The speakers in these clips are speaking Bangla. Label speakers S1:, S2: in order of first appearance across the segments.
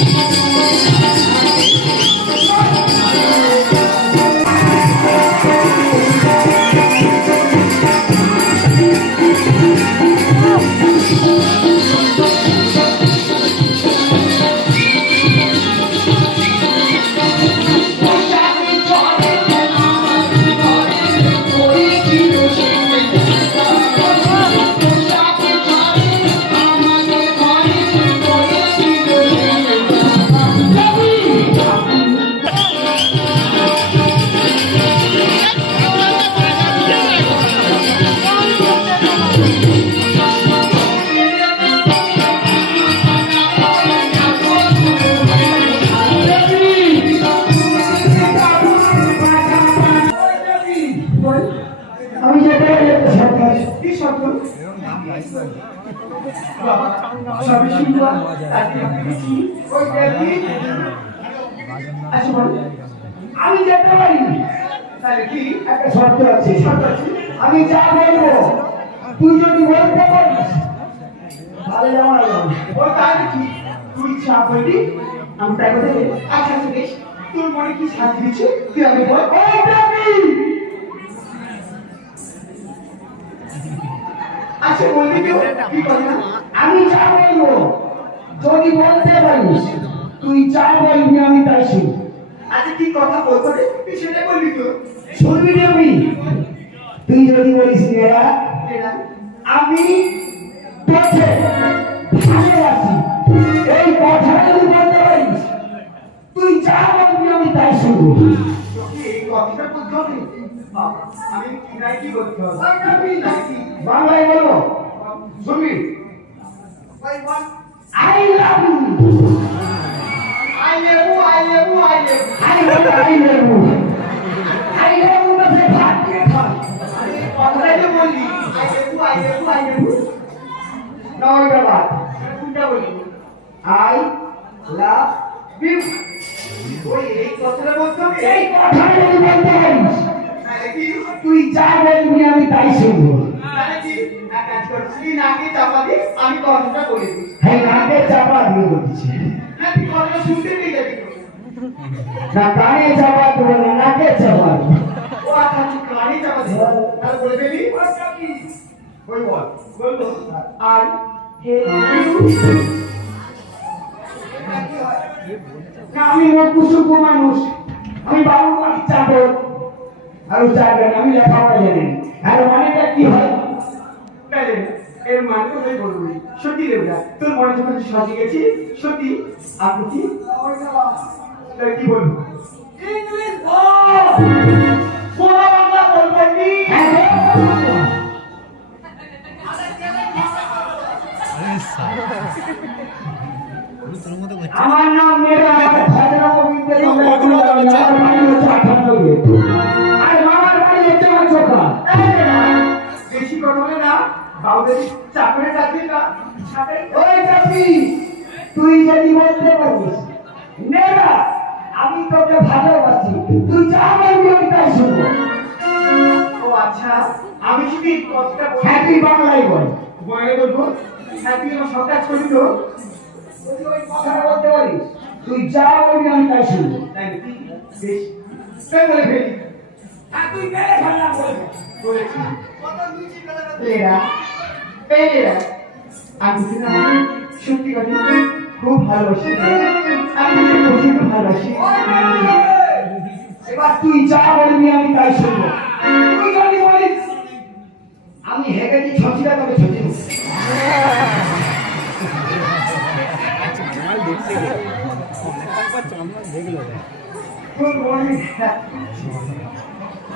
S1: আমি যেটা আমি যেতে পারি কি একটা শর্ত আছে শর্ত আছে আমি যা বলব তুই যদি বলতে পারিস তাহলে তুই চা বলবি আমি তাই আচ্ছা বেশ তোর মনে কি শান্তি দিচ্ছে তুই আগে বল আচ্ছা বলবি কি আমি যা বলব যদি বলতে পারিস তুই যা বলবি আমি তাই শুনব। আচ্ছা কি কথা বলতো রে? সেটা বলবি তো। শুনবি রে আমি? তুই যদি বলিস মেয়েরা আমি তোকে ভালোবাসি এই কথাটা যদি বলতে পারিস তুই যা বলবি আমি তাই শুনব।
S2: এই কথাটা বলতে হবে?
S1: বাংলায় বলো
S2: শুনবি
S1: I love you
S2: I I লেবু আই লেবু
S1: I love I love you I love you সে ভাত দিয়ে খায়
S2: আরে কথাটাই তো বললি আই লেবু আই লেবু আই লেবু
S1: না ওইটা বাদ
S2: কোনটা বললি
S1: আই লাভ ইউ
S2: ওই এই কথাটা বলতে
S1: এই কথা যা বলবি আমি তাই শুনব।
S2: নাকে চাপা দিয়ে আমি কথাটা বলে
S1: হ্যাঁ নাকে চাপা দিয়ে বলছি।
S2: না তুই কথাটা শুনতে পেয়ে যাবি
S1: না কানে চাপা দেবো না নাকে চাপা
S2: ও আচ্ছা কানে চাপা দে তাহলে বলে ফেলি। ওই বল বলতো
S1: আই না আমি কুসুকু মানুষ। আমি বাবু বাড়ির আর চাকর আমি লেখাপড়া জানি। আর মানেটা কি হয়?
S2: তাহলে এর মানে তো তুই বলবি। সত্যি রে ওটা তোর মনে যখন সাজিয়ে গেছি সত্যি আপনি কি? তাহলে কি বলব?
S1: ইংলিশ বল! সোনা বাংলা বলবেন নি। আমার নাম মেয়েরা আমার খাজনা গোবিন্দ আমার চোখা
S2: বেশি কথা বলে না বাবুদের চাকরি চাকরি না চাকরি
S1: ওই চাপি তুই যদি বলতে পারিস মেয়েরা আমি তোকে ভালোবাসি। তুই যা বলবি আমি তাই শুনব।
S2: ও আচ্ছা আমি যদি কথাটা বলি।
S1: হ্যাঁ তুই বাংলায় বল।
S2: বলে বলব হ্যাঁ তুই আমার সব কাজ করবি তো?
S1: ওই কথাটা বলতে পারিস তুই যা বলবি আমি তাই শুনব।
S2: তাই? বেশ। তাই বলে ফেলি।
S1: আর তুই মেরে
S2: আমি না সত্যি কথা খুব ভালোবাসি। আমি প্রচণ্ড ভালোবাসি।
S1: এবার তুই যা বলবি আমি তাই শুনব। তুই যদি বলিস আমি হেগেছি ছচিরা তবে ছচি
S2: খুব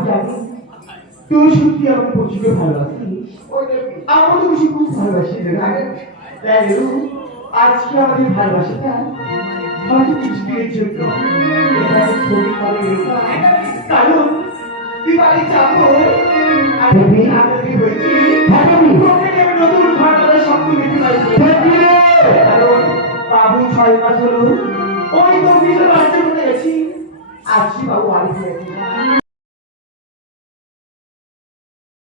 S1: আমি
S2: জানি। তুই সত্যি আমাকে প্রচুর ভালোবাসিস আমার তো বেশি খুব ভালোবাসি তাই আজকে আমাদের ভালোবাসাটা হয়তো কিছুদিনের জন্য। কারণ দিওয়ালি যাব আমি আগ্রহী হয়েছি নতুন ঘটনার স্বপ্ন দেখতে পাইছি কারণ বাবু ছয় মাস হলো। ওই তো গেছি আজকে বাবু বাড়ি ফিরেছি